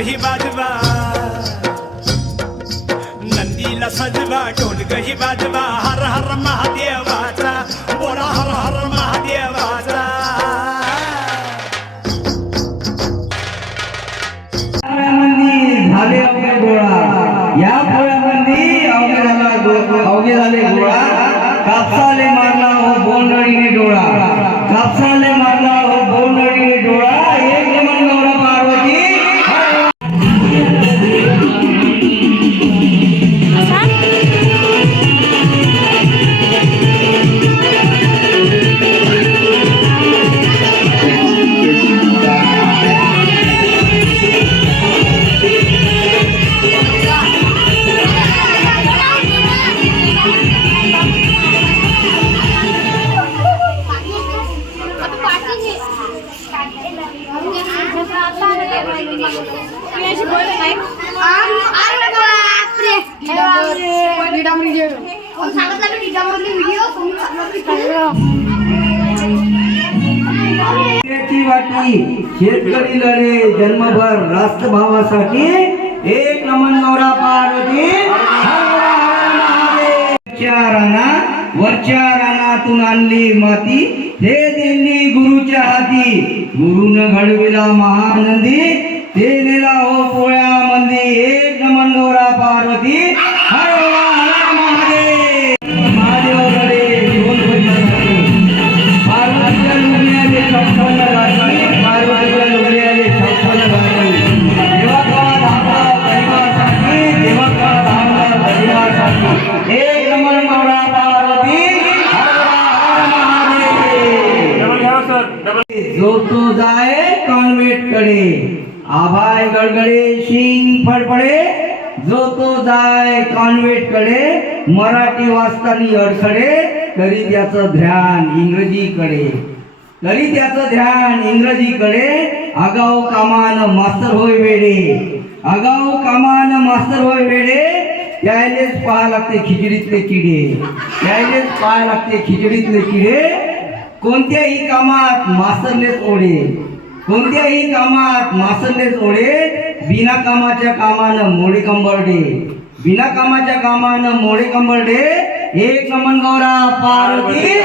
ही वाजवा, नंदीला सजवा ढोलक ही वाजवा, हर हर महादेवाचा बोला, हर हर महादेवाचा. झाले अवघे गोळा, या पोळ्यामध्ये अवघे झाले गोळा. कापसाले मारला हो बोंडळीने डोळा, कापसाले मारला हो बोंडळीने डोळा. एक नमन गौरा पार्वती. वाटी शेतकरी लढे जन्मभर राष्ट्र भावासाठी. एक नमन गौरा पार्वती. वरच्या रानातून आणली माती, हे दिल्ली गुरुच्या हाती. गुरुनं घडविला महानंदी, ते नेला हो पोळ्या मंदी. एक नमन गौरा पार्वती. हर हर महादेव. महादेव गडे जीवन पार्वतीच्या लुगड्याले छप्पन घातली, पार्वतीच्या लुगड्याले छप्पन घातली. देवा काळा धावला गरिबासाठी, देवा काळा धावला गरिबासाठी. एक नमन गौरा पार्वती. जो तो जाए कॉन्व्हेंट कडे, आभाय गडगडे शिंग फडफडे. जो तो जाय कॉन्व्हेंट कडे, मराठी वाचतानी अडखडे. तरी त्याचं ध्यान इंग्रजीकडे, तरी त्याचं ध्यान इंग्रजीकडे. आगाऊ कामान मास्तर होय वेडे, आगाऊ कामान मास्तर होय वेडे. त्यायलेच पाहा लागते खिचडीतले किडे, त्यायलेच पाहा लागते खिचडीतले किडे. कोणत्याही कामात मास्तरलेच ओढे, कोणत्याही कामात मास्तरलेच ओढे. बिना कामाच्या कामानं मोडे कंबरडे, बिना कामाच्या कामानं मोडे कंबरडे. एक नमन गौरा पार्वती.